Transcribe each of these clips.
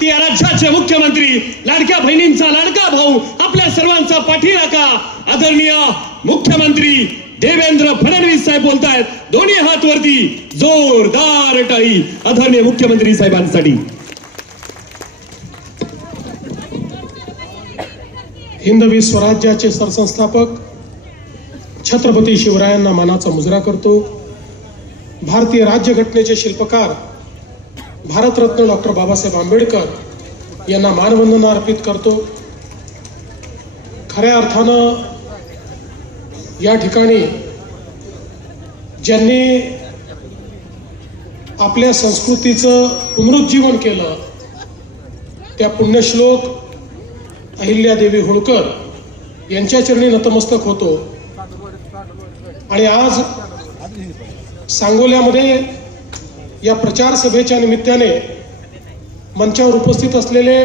ते या राज्याचे मुख्यमंत्री, लाडक्या बहिणींचा लाडका भाऊ, आपल्या सर्वांचा पाठीराखा आदरणीय मुख्यमंत्री देवेंद्र फडणवीस साहेब बोलतायत. दोन्ही हात वरती, जोरदार टाळी आदरणीय मुख्यमंत्री साहेबांसाठी. हिंदवी स्वराज्याचे सरसंस्थापक छत्रपती शिवरायांना मानाचा मुजरा करतो. भारतीय राज्यघटनेचे शिल्पकार भारतरत्न डॉक्टर बाबासाहेब आंबेडकर यांना मानवंदना अर्पित करतो. खऱ्या अर्थानं या ठिकाणी ज्यांनी आपल्या संस्कृतीचं पुनरुज्जीवन केलं त्या पुण्यश्लोक अहिल्यादेवी होळकर यांच्या चरणी नतमस्तक होतो. आणि आज सांगोल्यामध्ये या प्रचार सभेच्या निमित्ताने मंचावर उपस्थित असलेले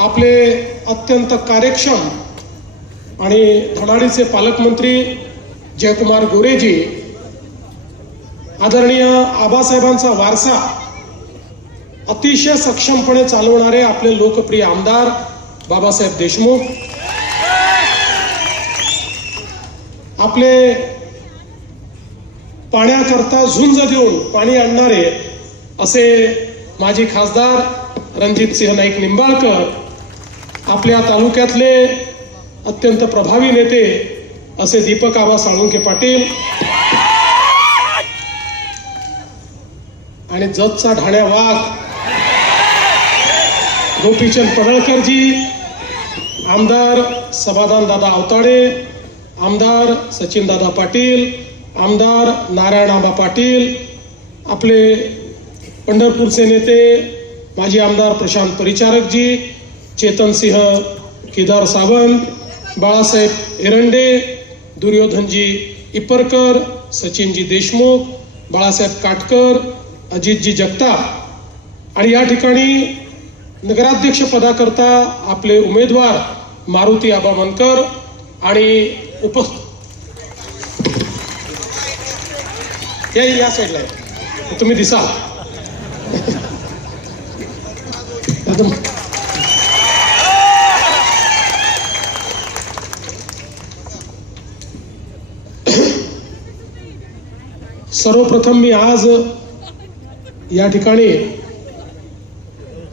आपले अत्यंत कार्यक्षम आणि धडाडीचे पालकमंत्री जयकुमार गोरेजी, आदरणीय आबासाहेबांचा वारसा अतिशय सक्षमपणे चालवणारे आपले लोकप्रिय आमदार बाबासाहेब देशमुख, आपले पाण्याकरता झुंज देऊन पाणी आणणारे असे माजी खासदार रणजितसिंह नाईक निंबाळकर, आपल्या तालुक्यातले अत्यंत प्रभावी नेते असे दीपक आबा साळुंखे पाटील आणि जतचा ढाण्या वाघ गोपीचंद पडळकरजी, आमदार समाधान दादा अवताडे, आमदार सचिन दादा पाटील, आमदार नारायण आबा पाटील, आपले पंढरपूरचे नेते माजी आमदार प्रशांत परिचारकजी, चेतनसिंह केदार सावंत, बाळासाहेब एरंडे, दुर्योधनजी इपरकर, सचिनजी देशमुख, बाळासाहेब काटकर, अजितजी जगताप आणि या ठिकाणी नगराध्यक्ष पदाकरता आपले उमेदवार मारुती आबा मनकर आणि या साईडला तुम्ही दिसाल. सर्वप्रथम मी आज या ठिकाणी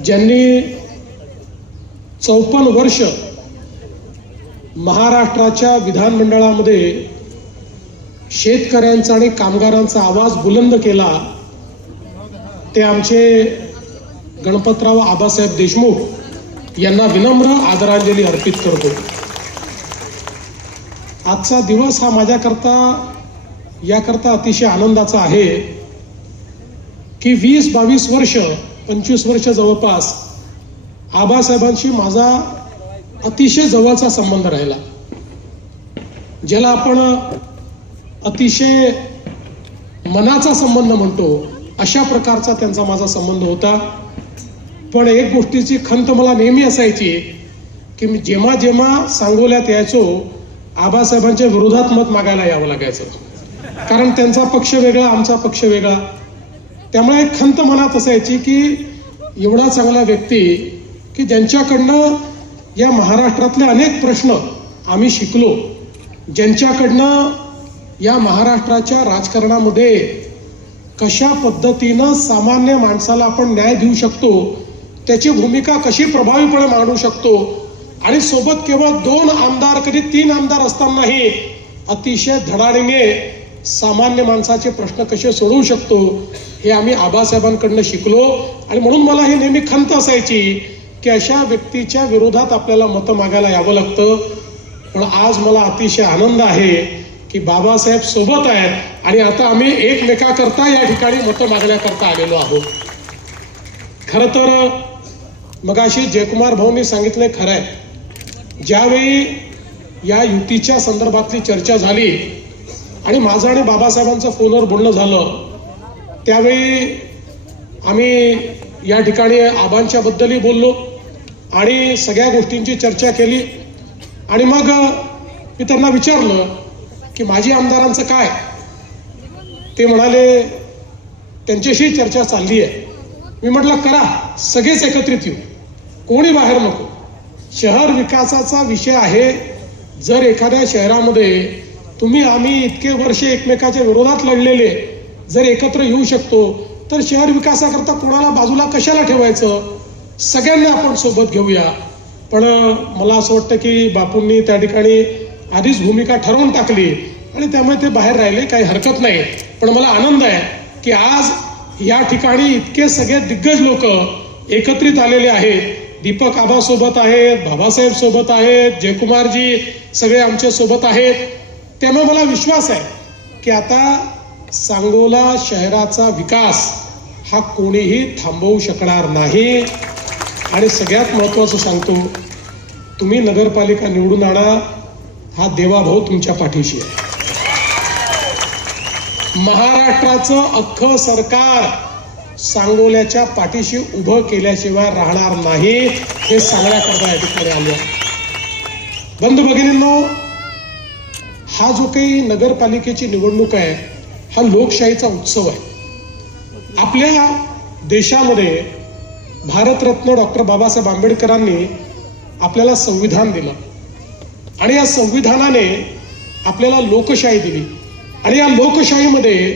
ज्यांनी 54 वर्ष महाराष्ट्राच्या विधानमंडळामध्ये शेतकऱ्यांचा आणि कामगारांचा आवाज बुलंद केला ते आमचे गणपतराव आबासाहेब देशमुख यांना विनम्र आदरांजली अर्पित करतो. आजचा दिवस हा माझ्याकरता याकरता अतिशय आनंदाचा आहे की 20-22 वर्ष 25 वर्ष जवळपास आबासाहेबांशी माझा अतिशय जवळचा संबंध राहिला. ज्याला आपण अतिशय मनाचा संबंध म्हणतो अशा प्रकारचा त्यांचा माझा संबंध होता. पण एक गोष्टीची खंत मला नेहमी असायची की मी जेव्हा जेव्हा सांगोल्यात यायचो आबासाहेबांच्या विरोधात मत मागायला यावं लागायचं, कारण त्यांचा पक्ष वेगळा आमचा पक्ष वेगळा. त्यामुळे एक खंत मनात असायची की एवढा चांगला व्यक्ती की ज्यांच्याकडनं या महाराष्ट्रातले अनेक प्रश्न आम्ही शिकलो, ज्यांच्याकडनं या महाराष्ट्राच्या राजकारणामध्ये कशा पद्धतीनं सामान्य माणसाला आपण न्याय देऊ शकतो, त्याची भूमिका कशी प्रभावीपणे मांडू शकतो आणि सोबत केवळ 2 आमदार कधी 3 आमदार असतानाही अतिशय धडाडीने सामान्य माणसाचे प्रश्न कसे सोडवू शकतो हे आम्ही आबासाहेबांकडनं शिकलो. आणि म्हणून मला हे नेहमी खंत असायची की अशा व्यक्तीच्या विरोधात आपल्याला मतं मागायला यावं लागतं. पण आज मला अतिशय आनंद आहे की बाबासाहेब सोबत आहेत आणि आता आम्ही एकमेकाकरता या ठिकाणी मतं मागण्याकरता आलेलो आहोत. खरं तर मगाशी जयकुमार भाऊंनी सांगितलंय खरं आहे, ज्यावेळी या युतीच्या संदर्भातली चर्चा झाली आणि माझं आणि बाबासाहेबांचं फोनवर बोलणं झालं त्यावेळी आम्ही या ठिकाणी आबांच्या बद्दलही बोललो आणि सगळ्या गोष्टींची चर्चा केली. आणि मग मी त्यांना विचारलं की माजी आमदारांचं काय. ते म्हणाले त्यांच्याशी चर्चा चालली आहे. मी म्हटलं करा, सगळेच एकत्रित येऊ, कोणी बाहेर नको. शहर विकासाचा विषय आहे. जर एखाद्या शहरामध्ये तुम्ही आम्ही इतके वर्ष एकमेकाच्या विरोधात लढलेले जर एकत्र येऊ शकतो, तर शहर विकासाकरता कोणाला बाजूला कशाला ठेवायचं? सगळ्यांना आपण सोबत घेऊया. पण मला असं वाटतं की बापूंनी त्या ठिकाणी आधीच भूमिका ठरवून टाकली आणि त्यामुळे ते बाहेर राहिले, काही हरकत नाही. पण मला आनंद आहे की आज या ठिकाणी इतके सगळे दिग्गज लोक एकत्रित आलेले आहेत. दीपक आबा सोबत आहेत, बाबासाहेब सोबत आहेत, जयकुमारजी सगळे आमच्या सोबत आहेत. त्यामुळे मला विश्वास आहे की आता सांगोला शहराचा विकास हा कोणीही थांबवू शकणार नाही. आणि सगळ्यात महत्वाचं सांगतो, तुम्ही नगरपालिका निवडून आणा, हा देवाभाऊ तुमच्या पाठीशी आहे. महाराष्ट्राचं अख्खं सरकार सांगोल्याच्या पाठीशी उभं केल्याशिवाय राहणार नाही, हे सांगण्याकरता या ठिकाणी आलो. बंधू भगिनींनो, हा जो काही नगरपालिकेची निवडणूक आहे हा लोकशाहीचा उत्सव आहे. आपल्या देशामध्ये भारतरत्न डॉक्टर बाबासाहेब आंबेडकरांनी आपल्याला संविधान दिलं आणि या संविधानाने आपल्याला लोकशाही दिली. आणि या लोकशाहीमध्ये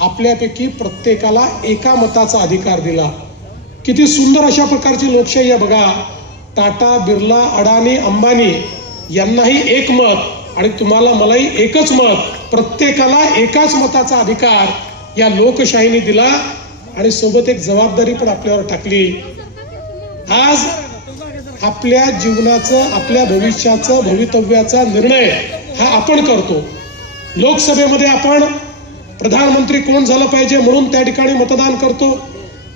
आपल्यापैकी प्रत्येकाला एका मताचा अधिकार दिला. किती सुंदर अशा प्रकारची लोकशाही आहे बघा. टाटा, बिर्ला, अडाणी, अंबानी यांनाही एक मत आणि तुम्हाला मलाही एकच मत, प्रत्येकाला एकाच मताचा अधिकार या लोकशाहीने दिला. आणि सोबत एक जबाबदारी पण आपल्यावर टाकली. आज आपल्या जीवनाचं, आपल्या भविष्याचं, भवितव्याचा निर्णय हा आपण करतो. लोकसभेमध्ये आपण प्रधानमंत्री कोण झालं पाहिजे म्हणून त्या ठिकाणी मतदान करतो.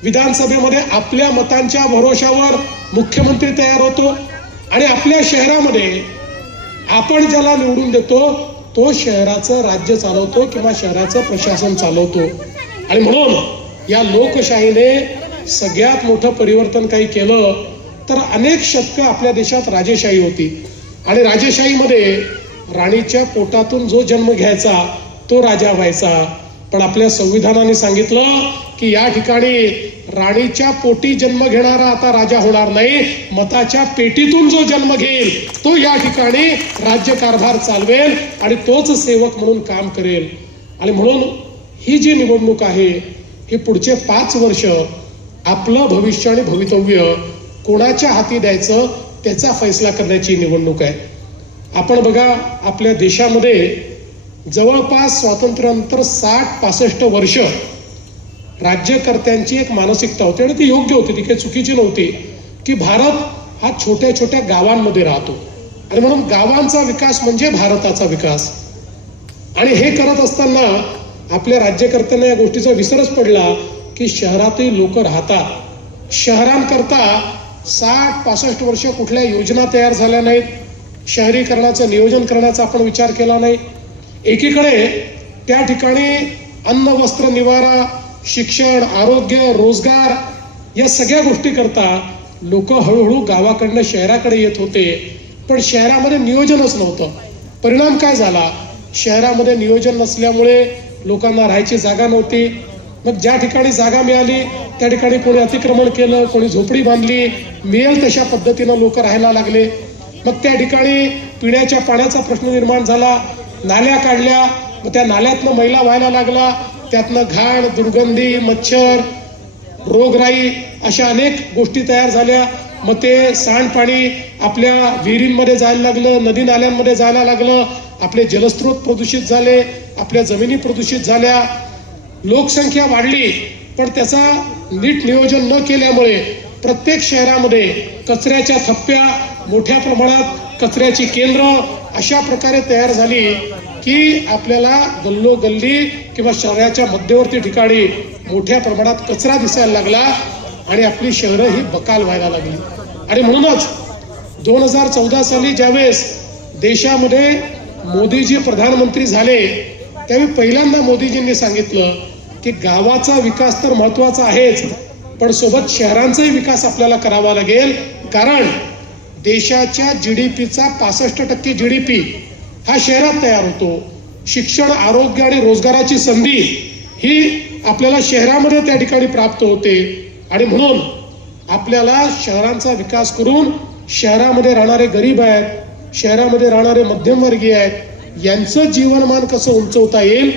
विधानसभेमध्ये आपल्या मतांच्या भरोशावर मुख्यमंत्री तयार होतो. आणि आपल्या शहरामध्ये आपण ज्याला निवडून देतो तो शहराचं राज्य चालवतो किंवा शहराचं प्रशासन चालवतो. आणि म्हणून या लोकशाहीने सगळ्यात मोठं परिवर्तन काही केलं तर अनेक शतकं आपल्या देशात राजेशाही होती. आणि राजेशाहीमध्ये राणीच्या पोटातून जो जन्म घ्यायचा तो राजा व्हायचा. पण आपल्या संविधानाने सांगितलं की या ठिकाणी राणीच्या पोटी जन्म घेणारा आता राजा होणार नाही, मताच्या पेटीतून जो जन्म घेईल तो या ठिकाणी राज्यकारभार चालवेल आणि तोच सेवक म्हणून काम करेल. आणि म्हणून ही जी निवडणूक आहे ही पुढचे 5 वर्ष आपलं भविष्य आणि भवितव्य कोणाच्या हाती द्यायचं त्याचा फैसला करण्याची निवडणूक आहे. आपण बघा, आपल्या देशामध्ये जवळपास स्वातंत्र्यानंतर 60-65 वर्ष राज्यकर्त्यांची एक मानसिकता होती आणि ती योग्य होती, ती काही चुकीची नव्हती, की भारत हा छोट्या छोट्या गावांमध्ये राहतो आणि म्हणून गावांचा विकास म्हणजे भारताचा विकास. आणि हे करत असताना आपल्या राज्यकर्त्यांना या गोष्टीचा विसरच पडला की शहरातही लोक राहतात. शहरांकरता 60-65 वर्ष कुठल्या योजना तयार झाल्या नाहीत. शहरीकरणाचं नियोजन करण्याचा आपण विचार केला नाही. एकीकडे त्या ठिकाणी अन्न, वस्त्र, निवारा, शिक्षण, आरोग्य, रोजगार या सगळ्या गोष्टी करता लोक हळूहळू गावाकडनं शहराकडे येत होते. पण शहरामध्ये नियोजनच नव्हतं. परिणाम काय झाला? शहरामध्ये नियोजन नसल्यामुळे लोकांना राहायची जागा नव्हती. मग ज्या ठिकाणी जागा मिळाली त्या ठिकाणी कोणी अतिक्रमण केलं, कोणी झोपडी बांधली, मिळेल तशा पद्धतीनं लोक राहायला लागले. मग त्या ठिकाणी पिण्याच्या पाण्याचा प्रश्न निर्माण झाला. नाल्या काढल्या, मग त्या नाल्यातनं मैला व्हायला लागला. त्यातनं घाण, दुर्गंधी, मच्छर, रोगराई अशा अनेक गोष्टी तयार झाल्या. मग ते सांडपाणी आपल्या विहिरींमध्ये जायला लागलं, नदी नाल्यांमध्ये जायला लागलं. आपले जलस्रोत प्रदूषित झाले, आपल्या जमिनी प्रदूषित झाल्या. लोकसंख्या वाढली, पण त्याचा नीट नियोजन न केल्यामुळे प्रत्येक शहरामध्ये कचऱ्याच्या थप्प्या, मोठ्या प्रमाणात कचऱ्याची केंद्र अशा प्रकारे तयार झाली की आपल्याला गल्लोगल्ली किंवा शहराच्या मध्यवर्ती ठिकाणी मोठ्या प्रमाणात कचरा दिसायला लागला आणि आपली शहरं ही बकाल व्हायला लागली. आणि म्हणूनच 2014 साली ज्यावेळेस देशामध्ये मोदीजी प्रधानमंत्री झाले त्यावेळी पहिल्यांदा मोदीजींनी सांगितलं की गावाचा विकास तर महत्वाचा आहेच, पण सोबत शहरांचाही विकास आपल्याला करावा लागेल. कारण देशाच्या GDPचा 65% GDP हा शहरात तयार होतो. शिक्षण, आरोग्य आणि रोजगाराची संधी ही आपल्याला शहरामध्ये त्या ठिकाणी प्राप्त होते. आणि म्हणून आपल्याला शहरांचा विकास करून शहरामध्ये राहणारे गरीब आहेत, शहरामध्ये राहणारे मध्यमवर्गीय आहेत, यांचं जीवनमान कसं उंचवता येईल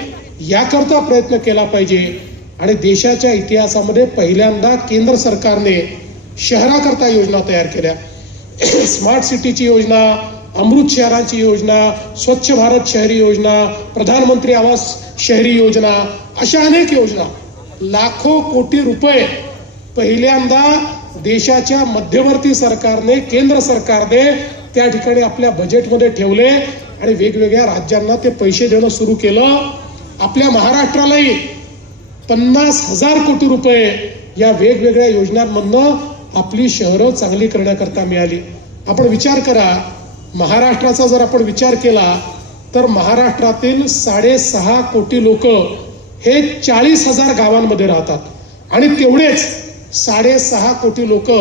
याकरता प्रयत्न केला पाहिजे. आणि देशाच्या इतिहासामध्ये पहिल्यांदा केंद्र सरकारने शहराकरता योजना तयार केल्या. स्मार्ट सिटीची योजना, अमृत शहरांची योजना, स्वच्छ भारत शहरी योजना, प्रधानमंत्री आवास शहरी योजना, अशा अनेक योजना, लाखो कोटी रुपये पहिल्यांदा देशाच्या मध्यवर्ती सरकारने, केंद्र सरकारने त्या ठिकाणी आपल्या बजेटमध्ये ठेवले आणि वेगवेगळ्या राज्यांना ते पैसे देणं सुरू केलं. आपल्या महाराष्ट्रालाही 50,000 कोटी रुपये या वेगवेगळ्या योजनांमधनं आपली शहरं चांगली करण्याकरता मिळाली. आपण विचार करा, महाराष्ट्राचा जर आपण विचार केला तर महाराष्ट्रातील 6.5 कोटी लोक हे 40,000 गावांमध्ये राहतात आणि तेवढेच 6.5 कोटी लोक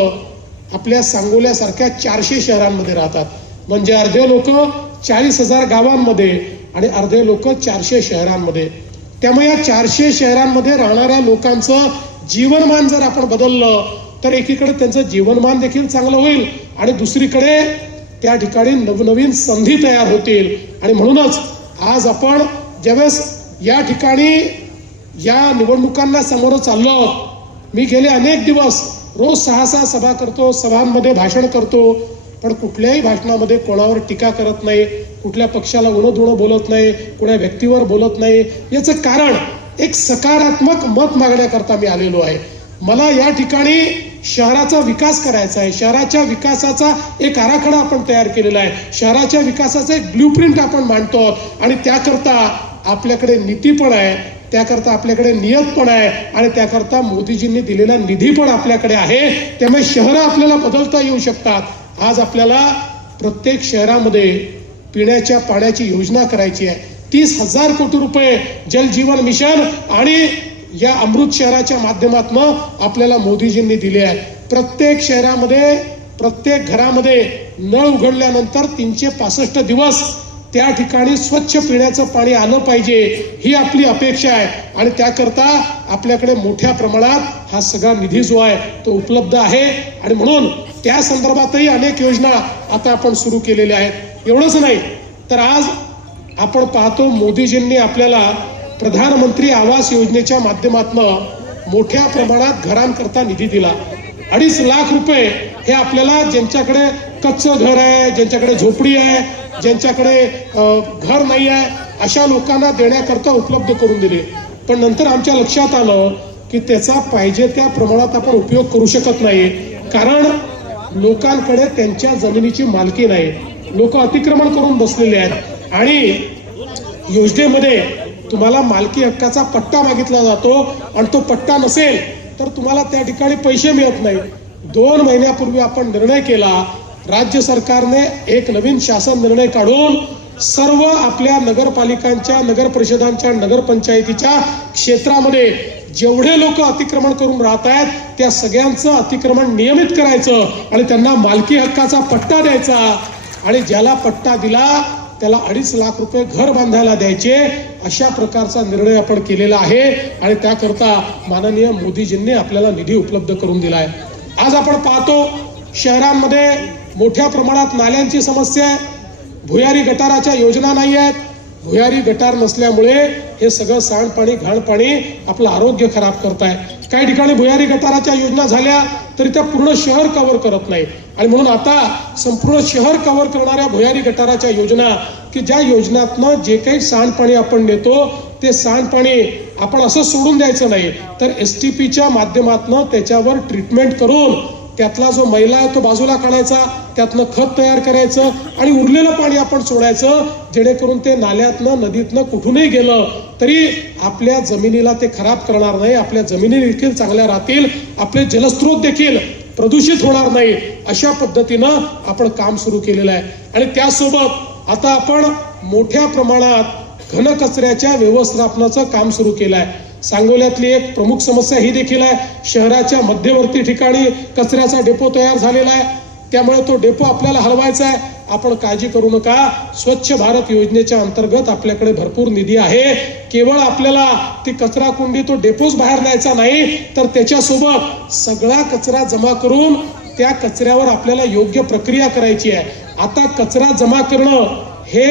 आपल्या सांगोल्यासारख्या 400 शहरांमध्ये राहतात. म्हणजे अर्धे लोक 40,000 गावांमध्ये आणि अर्धे लोक 400 शहरांमध्ये. त्यामुळे या 400 शहरांमध्ये राहणाऱ्या लोकांचं जीवनमान जर आपण बदललं तर एकीकडे त्यांचं जीवनमान देखील चांगलं होईल आणि दुसरीकडे त्या ठिकाणी नवनवीन संधी तयार होतील. आणि म्हणूनच आज आपण ज्यावेळेस या ठिकाणी या निवडणुकांना समोर चाललो आहोत, मी गेले अनेक दिवस रोज 6 सभा करतो, सभांमध्ये भाषण करतो, पण कुठल्याही भाषणामध्ये कोणावर टीका करत नाही, कुठल्या पक्षाला उणं बोलत नाही, कुणा व्यक्तीवर बोलत नाही. याचं कारण एक सकारात्मक मत मागण्याकरता मी आलेलो आहे. मला या ठिकाणी शहराचा विकास करायचा आहे, शहराच्या विकासाचा एक आराखडा आपण तयार केलेला आहे, शहराच्या विकासाचा एक ब्ल्यूप्रिंट आपण मांडतो आणि त्याकरता आपल्याकडे नीती पण आहे, त्याकरता आपल्याकडे नियत पण आहे आणि त्याकरता मोदीजींनी दिलेला निधी पण आपल्याकडे आहे. त्यामुळे शहरं आपल्याला बदलता येऊ शकतात. आज आपल्याला प्रत्येक शहरामध्ये पिण्याच्या पाण्याची योजना करायची आहे. 30,000 कोटी रुपये जल जीवन मिशन आणि या अमृत शहराच्या माध्यमातून आपल्याला मोदीजींनी दिले आहे. प्रत्येक शहरामध्ये, प्रत्येक घरामध्ये नळ उघडल्यानंतर 365 दिवस त्या ठिकाणी स्वच्छ पिण्याचं पाणी आलं पाहिजे, ही आपली अपेक्षा आहे. आणि त्याकरता आपल्याकडे मोठ्या प्रमाणात हा सगळा निधी जो आहे तो उपलब्ध आहे आणि म्हणून त्या संदर्भातही अनेक योजना आता आपण सुरू केलेल्या आहेत. एवढंच नाही तर आज आपण पाहतो मोदीजींनी आपल्याला प्रधानमंत्री आवास योजनेच्या माध्यमातून मोठ्या प्रमाणात घरांकरता निधी दिला. 2.5 लाख रुपये हे आपल्याला ज्यांच्याकडे कच्चं घर आहे, ज्यांच्याकडे झोपडी आहे, ज्यांच्याकडे घर नाही आहे, अशा लोकांना देण्याकरता उपलब्ध करून दिले. पण नंतर आमच्या लक्षात आलं की त्याचा पाहिजे त्या प्रमाणात आपण उपयोग करू शकत नाही, कारण लोकांकडे त्यांच्या जमिनीची मालकी नाही, लोक अतिक्रमण करून बसलेले आहेत आणि योजनेमध्ये तुम्हाला मालकी हक्काचा पट्टा मागितला जातो आणि तो पट्टा नसेल तर तुम्हाला त्या ठिकाणी पैसे मिळत नाही. 2 महिन्यापूर्वी आपण निर्णय केला, राज्य सरकारने एक नवीन शासन निर्णय काढून सर्व आपल्या नगरपालिकांच्या, नगर परिषदांच्या, नगरपंचायतीच्या क्षेत्रामध्ये जेवढे लोक अतिक्रमण करून राहत आहेत त्या सगळ्यांचं अतिक्रमण नियमित करायचं आणि त्यांना मालकी हक्काचा पट्टा द्यायचा आणि ज्याला पट्टा दिला त्याला 2.5 लाख रुपये घर बांधायला द्यायचे. अशा प्रकारचा निर्णय आपण केलेला आहे आणि त्याकरता माननीय मोदीजींनी आपल्याला निधी उपलब्ध करून दिला आहे. आज आपण पाहतो शहरांमध्ये मोठ्या प्रमाणात नाल्यांची समस्या आहे, भुयारी गटाराच्या योजना नाही आहेत. भुयारी गटार नसल्यामुळे हे सगळं सांडपाणी, घाणपाणी आपलं आरोग्य खराब करताय. काही ठिकाणी भुयारी गटाराच्या योजना झाल्या तरी त्या पूर्ण शहर कव्हर करत नाही आणि म्हणून आता संपूर्ण शहर कव्हर करणाऱ्या भुयारी गटाराच्या योजना, की ज्या योजनातनं जे काही सांडपाणी आपण नेतो ते सांडपाणी आपण असं सोडून द्यायचं नाही, तर STPच्या माध्यमातून त्याच्यावर ट्रीटमेंट करून त्यातला जो मैला आहे तो बाजूला काढायचा, त्यातनं खत तयार करायचं आणि उरलेलं पाणी आपण सोडायचं, जेणेकरून ते नाल्यातनं, नदीतनं कुठूनही गेलं तरी आपल्या जमिनीला ते खराब करणार नाही, आपल्या जमिनी देखील चांगल्या राहतील, आपले जलस्रोत देखील प्रदूषित होणार नाही. अशा पद्धतीनं आपण काम सुरू केलेलं आहे. आणि त्यासोबत आता आपण मोठ्या प्रमाणात घनकचऱ्याच्या व्यवस्थापनाचं काम सुरू केलं आहे. सांगोल्यातली एक प्रमुख समस्या ही देखील आहे, शहराच्या मध्यवर्ती ठिकाणी कचऱ्याचा डेपो तयार झालेला आहे, त्यामुळे तो डेपो आपल्याला हलवायचा आहे. आपण काळजी करू नका, स्वच्छ भारत योजनेच्या अंतर्गत आपल्याकडे भरपूर निधी आहे. केवळ आपल्याला ती कचरा कुंडी तो डेपोज बाहेर न्यायचा नाही, तर त्याच्यासोबत सगळा कचरा जमा करून त्या कचऱ्यावर आपल्याला योग्य प्रक्रिया करायची आहे. आता कचरा जमा करणं हे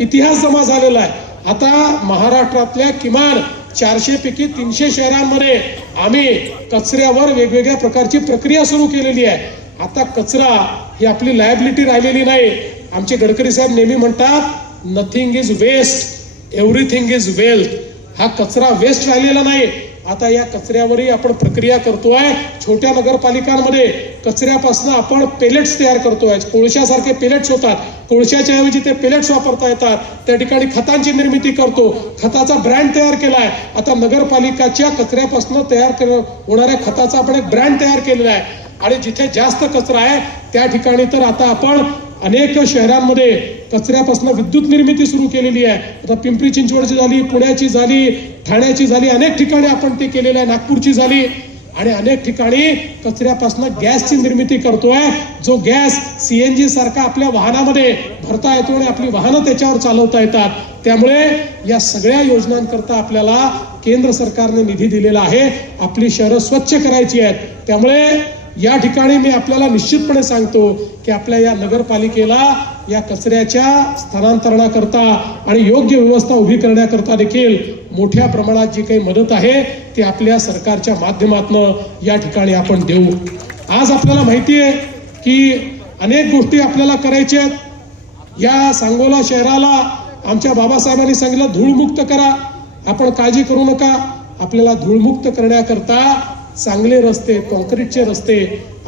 इतिहास जमा झालेला आहे. आता महाराष्ट्रातल्या किमान 400 पैकी 300 शहरांमध्ये आम्ही कचऱ्यावर वेगवेगळ्या प्रकारची प्रक्रिया सुरू केलेली आहे. आता कचरा ही आपली लायबिलिटी राहिलेली नाही. आमचे गडकरी साहेब नेहमी म्हणतात nothing is waste, everything is wealth. हा कचरा वेस्ट राहिलेला नाही. आता या कचऱ्यावरही आपण प्रक्रिया करतोय. छोट्या नगरपालिकांमध्ये कचऱ्यापासून आपण पेलेट्स तयार करतोय. कोळशासारखे पेलेट्स होतात, कोळशाच्या ऐवजी ते पेलेट्स वापरता येतात. त्या ठिकाणी खतांची निर्मिती करतो, खताचा ब्रँड तयार केलाय. आता नगरपालिकाच्या कचऱ्यापासून तयार होणाऱ्या खताचा आपण एक ब्रँड तयार केलेला आहे. आणि जिथे जास्त कचरा आहे त्या ठिकाणी तर आता आपण अनेक शहरांमध्ये कचऱ्यापासून विद्युत निर्मिती सुरू केलेली आहे. आता पिंपरी चिंचवडची झाली, पुण्याची झाली, ठाण्याची झाली, अनेक ठिकाणी आपण ते केलेलं आहे, नागपूरची झाली. आणि अनेक ठिकाणी कचऱ्यापासून गॅसची निर्मिती करतोय. जो गॅस CNG सारखा आपल्या वाहनामध्ये भरता येतो आणि आपली वाहनं त्याच्यावर चालवता येतात. त्यामुळे या सगळ्या योजनांकरता आपल्याला केंद्र सरकारने निधी दिलेला आहे. आपली शहरं स्वच्छ करायची आहेत. त्यामुळे या ठिकाणी मी आपल्याला निश्चितपणे सांगतो की आपल्या या नगरपालिकेला या कचऱ्याच्या स्थानांतरणाकरता आणि योग्य व्यवस्था उभी करण्याकरता देखील मोठ्या प्रमाणात जी काही मदत आहे ती आपल्या सरकारच्या माध्यमातून या ठिकाणी आपण देऊ. आज आपल्याला माहिती आहे की अनेक गोष्टी आपल्याला करायच्या आहेत. या सांगोला शहराला आमच्या बाबासाहेबांनी सांगितलं धूळमुक्त करा. आपण काळजी करू नका. आपल्याला धूळमुक्त करण्याकरता चांगले रस्ते, कॉन्क्रीटचे रस्ते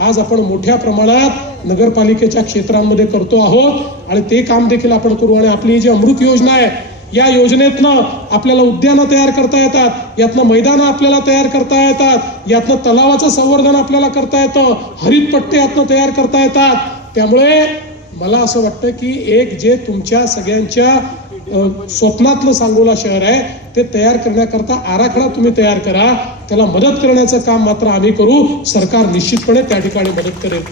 आज आपण मोठ्या प्रमाणात नगरपालिकेच्या क्षेत्रांमध्ये करतो आहोत आणि ते काम देखील आपण करू. आणि आपली जी अमृत योजना आहे या योजनेतनं आपल्याला उद्यानं तयार करता येतात, यातनं मैदानं आपल्याला तयार करता येतात, यातनं तलावाचं संवर्धन आपल्याला करता येतं, हरित पट्टे यातनं तयार करता येतात. त्यामुळे मला असं वाटतं की एक जे तुमच्या सगळ्यांच्या स्वप्नातलं सांगोला शहर आहे ते तयार करण्याकरता आराखडा तुम्ही तयार करा. त्याला मदत करण्याचं काम मात्र आम्ही करू. सरकार निश्चितपणे त्या ठिकाणी मदत करेल.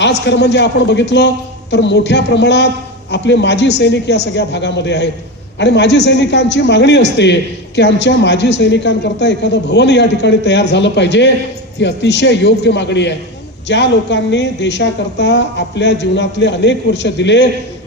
आज खरं म्हणजे आपण बघितलं तर मोठ्या प्रमाणात आपले माजी सैनिक या सगळ्या भागामध्ये आहेत आणि माजी सैनिकांची मागणी असते की आमच्या माजी सैनिकांकरता एखादं भवन या ठिकाणी तयार झालं पाहिजे. ही अतिशय योग्य मागणी आहे. ज्या लोकांनी देशाकरता आपल्या जीवनातले अनेक वर्ष दिले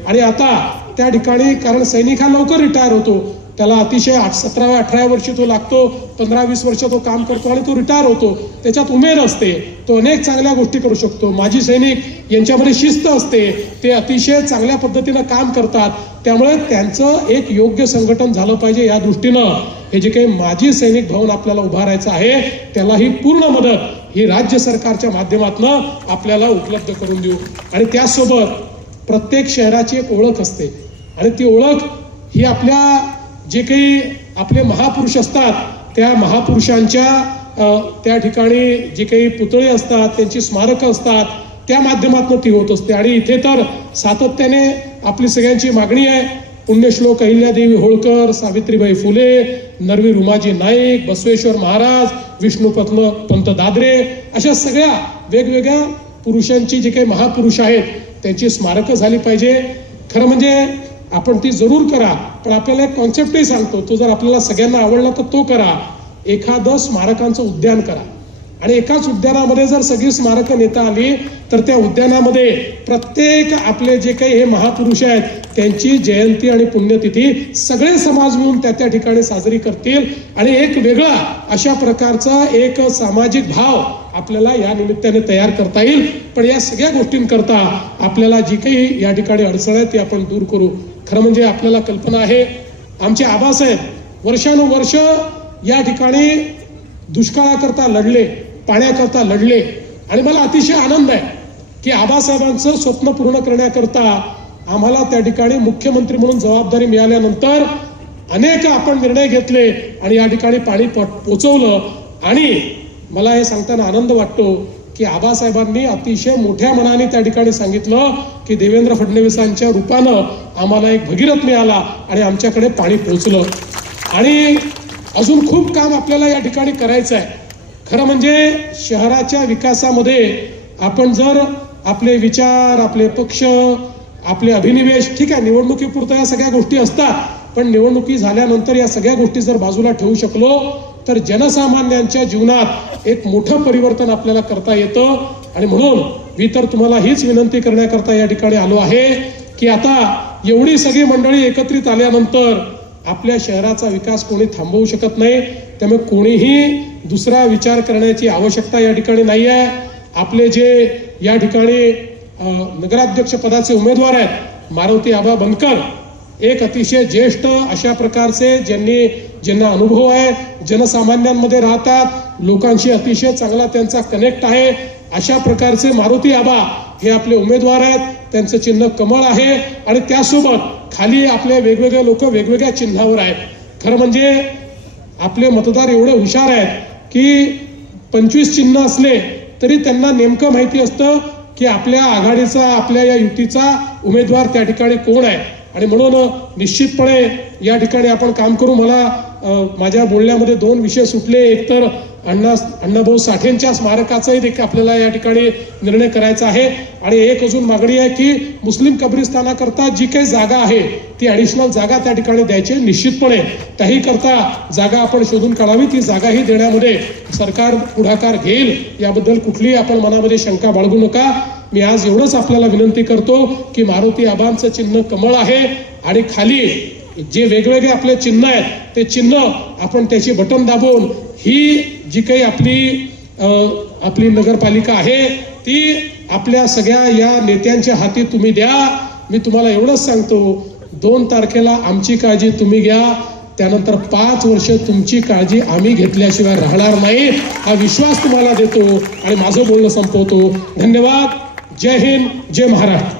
आणि आता त्या ठिकाणी कारण सैनिक हा लवकर रिटायर होतो, त्याला अतिशय 17-18 वर्षी तो लागतो, 15-20 वर्ष तो काम करतो आणि तो रिटायर होतो. त्याच्यात उमेद असते, तो अनेक चांगल्या गोष्टी करू शकतो. माजी सैनिक यांच्यामध्ये शिस्त असते, ते अतिशय चांगल्या पद्धतीनं काम करतात. त्यामुळे त्यांचं एक योग्य संघटन झालं पाहिजे. या दृष्टीनं हे जे काही माजी सैनिक भवन आपल्याला उभारायचं आहे त्याला ही पूर्ण मदत ही राज्य सरकारच्या माध्यमातून आपल्याला उपलब्ध करून देऊ. आणि त्याचसोबत प्रत्येक शहराची एक ओळख असते आणि ती ओळख ही आपल्या जे काही आपले महापुरुष असतात त्या महापुरुषांच्या त्या ठिकाणी जे काही पुतळे असतात, त्यांची स्मारकं असतात, त्या माध्यमातून ती होत असते. आणि इथे तर सातत्याने आपली सगळ्यांची मागणी आहे. पुण्यश्लोक अहिल्यादेवी होळकर, सावित्रीबाई फुले, नरवी रुमाजी नाईक, बसवेश्वर महाराज, विष्णुपंत दादरे अशा सगळ्या वेगवेगळ्या पुरुषांची जे काही महापुरुष आहेत त्यांची स्मारकं झाली पाहिजे. खरं म्हणजे आपण ती जरूर करा, पण आपल्याला एक कॉन्सेप्टही सांगतो, तो जर आपल्याला सगळ्यांना आवडला तर तो करा. एखादं स्मारकांचं उद्यान करा आणि एकाच उद्यानामध्ये जर सगळी स्मारकं नेता आली तर त्या उद्यानामध्ये प्रत्येक आपले जे काही हे महापुरुष आहेत त्यांची जयंती आणि पुण्यतिथी सगळे समाज मिळून त्या ठिकाणी साजरी करतील आणि एक वेगळा अशा प्रकारचा एक सामाजिक भाव आपल्याला या निमित्ताने तयार करता येईल. पण या सगळ्या गोष्टींकरता आपल्याला जी काही या ठिकाणी अडचण आहे ती आपण दूर करू. खरं म्हणजे आपल्याला कल्पना आहे आमचे आबासाहेब वर्षानुवर्ष या ठिकाणी दुष्काळाकरता लढले, पाण्याकरता लढले आणि मला अतिशय आनंद आहे की आबासाहेबांचं स्वप्न पूर्ण करण्याकरता आम्हाला त्या ठिकाणी मुख्यमंत्री म्हणून जबाबदारी मिळाल्यानंतर अनेक आपण निर्णय घेतले आणि या ठिकाणी पाणी पोचवलं. आणि मला हे सांगताना आनंद वाटतो की आबासाहेबांनी अतिशय मोठ्या मनाने त्या ठिकाणी सांगितलं की देवेंद्र फडणवीसांच्या रूपानं आम्हाला एक भगीरथ मिळाला आणि आमच्याकडे पाणी पोचलं. आणि अजून खूप काम आपल्याला या ठिकाणी करायचं आहे. खरं म्हणजे शहराच्या विकासामध्ये आपण जर आपले विचार, आपले पक्ष आपले अभिनिवेश, ठीक आहे, निवडणुकीपुरतं या सगळ्या गोष्टी असतात, पण निवडणुकी झाल्यानंतर या सगळ्या गोष्टी जर बाजूला ठेवू शकलो तर जनसामान्यांच्या जीवनात एक मोठं परिवर्तन आपल्याला करता येतं. आणि म्हणून मी तर तुम्हाला हीच विनंती करण्याकरता या ठिकाणी आलो आहे की आता एवढी सगळी मंडळी एकत्रित आल्यानंतर आपल्या शहराचा विकास कोणी थांबवू शकत नाही. त्यामुळे कोणीही दुसरा विचार करण्याची आवश्यकता या ठिकाणी नाही आहे. आपले जे या ठिकाणी नगराध्यक्ष पदाचे उमेदवार आहेत मारुती आबा बनकर, एक अतिशय ज्येष्ठ अशा प्रकारचे ज्यांना अनुभव आहे, जनसामान्यांमध्ये राहतात, लोकांशी अतिशय चांगला त्यांचा कनेक्ट आहे, अशा प्रकारचे मारुती आबा हे आपले उमेदवार आहेत. त्यांचं चिन्ह कमळ आहे आणि त्यासोबत खाली आपले वेगवेगळे लोक वेगवेगळ्या चिन्हावर आहेत. खरं म्हणजे आपले मतदार एवढे हुशार आहेत की 25 चिन्ह असले तरी त्यांना नेमकं माहिती असतं की आपल्या आघाडीचा, आपल्या या युतीचा उमेदवार त्या ठिकाणी कोण आहे. आणि म्हणून निश्चितपणे या ठिकाणी आपण काम करू. मला माझ्या बोलण्यामध्ये 2 विषय सुटले. एक तर अण्णाभाऊ साठेंच्या स्मारकाचाही देखील आपल्याला या ठिकाणी निर्णय करायचा आहे आणि एक अजून मागणी आहे की मुस्लिम कब्रिस्तानाकरता जी काही जागा आहे ती ॲडिशनल जागा त्या ठिकाणी द्यायची. निश्चितपणे त्याही करता जागा आपण शोधून काढावी. ती जागाही देण्यामध्ये सरकार पुढाकार घेईल याबद्दल कुठलीही आपण मनामध्ये शंका बाळगू नका. मी आज एवढंच आपल्याला विनंती करतो की मारुती आबांचं चिन्ह कमळ आहे आणि खाली जे वेगवेगळे आपले चिन्ह आहेत ते चिन्ह आपण त्याची बटन दाबून ही जी काही आपली नगरपालिका आहे ती आपल्या सगळ्या या नेत्यांच्या हाती तुम्ही द्या. मी तुम्हाला एवढंच सांगतो, 2 तारखेला आमची काळजी तुम्ही घ्या, त्यानंतर 5 वर्ष तुमची काळजी आम्ही घेतल्याशिवाय राहणार नाही हा विश्वास तुम्हाला देतो आणि माझं बोलणं संपवतो. धन्यवाद. जय हिंद, जय महाराष्ट्र.